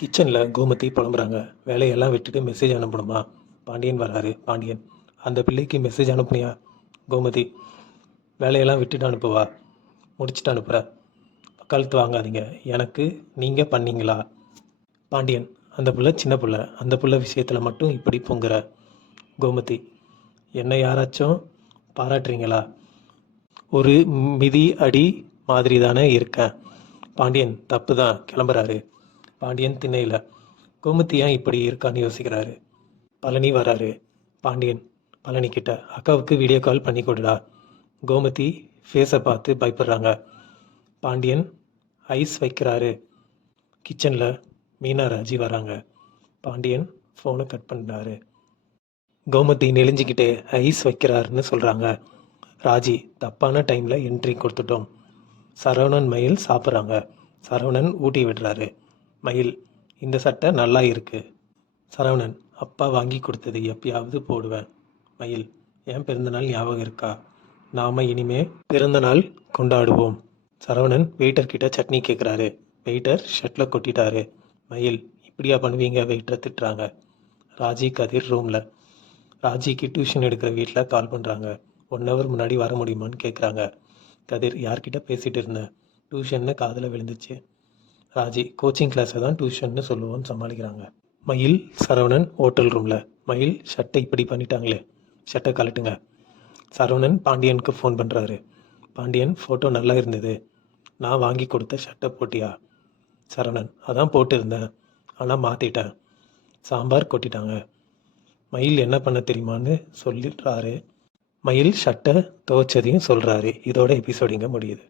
கிச்சனில் கோமதி புலம்புறாங்க. வேலையெல்லாம் விட்டுட்டு மெசேஜ் அனுப்பணுமா? பாண்டியன் வராரு. பாண்டியன், அந்த பிள்ளைக்கு மெசேஜ் அனுப்புனியா? கோமதி, வேலையெல்லாம் விட்டுட்டு அனுப்புவா? முடிச்சுட்டு அனுப்புகிறேன். வக்காலத்து வாங்காதீங்க. எனக்கு நீங்கள் பண்ணீங்களா? பாண்டியன், அந்த புள்ள சின்ன புள்ள. அந்த புள்ள விஷயத்தில் மட்டும் இப்படி பொங்குற. கோமதி, என்னை யாராச்சும் பாராட்டுறீங்களா? ஒரு மிதி அடி மாதிரி தானே இருக்கேன். பாண்டியன், தப்பு தான். கிளம்புறாரு. பாண்டியன் திண்ணையில். கோமதி ஏன் இப்படி இருக்கான்னு யோசிக்கிறாரு. பழனி வராரு. பாண்டியன் பழனி கிட்ட, அக்காவுக்கு வீடியோ கால் பண்ணி கொடுடா. கோமதி ஃபேஸை பார்த்து பயப்படுறாங்க. பாண்டியன் ஐஸ் வைக்கிறாரு. கிச்சனில் மீனா ராஜி வராங்க. பாண்டியன் ஃபோனை கட் பண்ணுறாரு. கோமதி நெளிஞ்சிக்கிட்டே ஐஸ் வைக்கிறாருன்னு சொல்கிறாங்க. ராஜி, தப்பான டைமில் என்ட்ரி கொடுத்துட்டோம். சரவணன் மயில் சாப்பிட்றாங்க. சரவணன் ஊட்டி விடுறாரு. மயில், இந்த சட்டை நல்லா இருக்கு. சரவணன், அப்பா வாங்கி கொடுத்தது எப்பயாவது போடுவேன். மயில், என் பிறந்தநாள் ஞாபகம் இருக்கா? நாம் இனிமே பிறந்தநாள் கொண்டாடுவோம். சரவணன் வெயிட்டர் கிட்ட சட்னி கேட்குறாரு. வெயிட்டர் ஷர்ட்டில் கொட்டிட்டாரு. மயில், இப்படியா பண்ணுவீங்க? வெயிட்டரை திட்டுறாங்க. ராஜி கதிர் ரூமில். ராஜிக்கு டியூஷன் எடுக்கிற வீட்டில் கால் பண்ணுறாங்க. 1 ஹவர் முன்னாடி வர முடியுமான்னு கேட்குறாங்க. கதிர், யார்கிட்ட பேசிகிட்டு இருந்தேன்? டியூஷன்னு காதில் விழுந்துச்சு. ராஜி, கோச்சிங் கிளாஸை தான் டியூஷன்னு சொல்லுவோன்னு சமாளிக்கிறாங்க. மயில் சரவணன் ஹோட்டல் ரூமில். மயில், ஷர்ட்டை இப்படி பண்ணிட்டாங்களே, ஷர்ட்டை கலட்டுங்க. சரவணன் பாண்டியனுக்கு ஃபோன் பண்ணுறாரு. பாண்டியன், ஃபோட்டோ நல்லா இருந்தது. நான் வாங்கி கொடுத்த ஷர்ட்டை போட்டியா? சரவணன், அதான் போட்டிருந்தேன், ஆனால் மாற்றிட்டேன். சாம்பார் கொட்டிட்டாங்க. மயில் என்ன பண்ண தெரியுமான்னு சொல்லிடுறாரு. மயில் ஷர்ட்டை துவைச்சதையும் சொல்கிறாரு. இதோட எபிசோடிங்க முடியுது.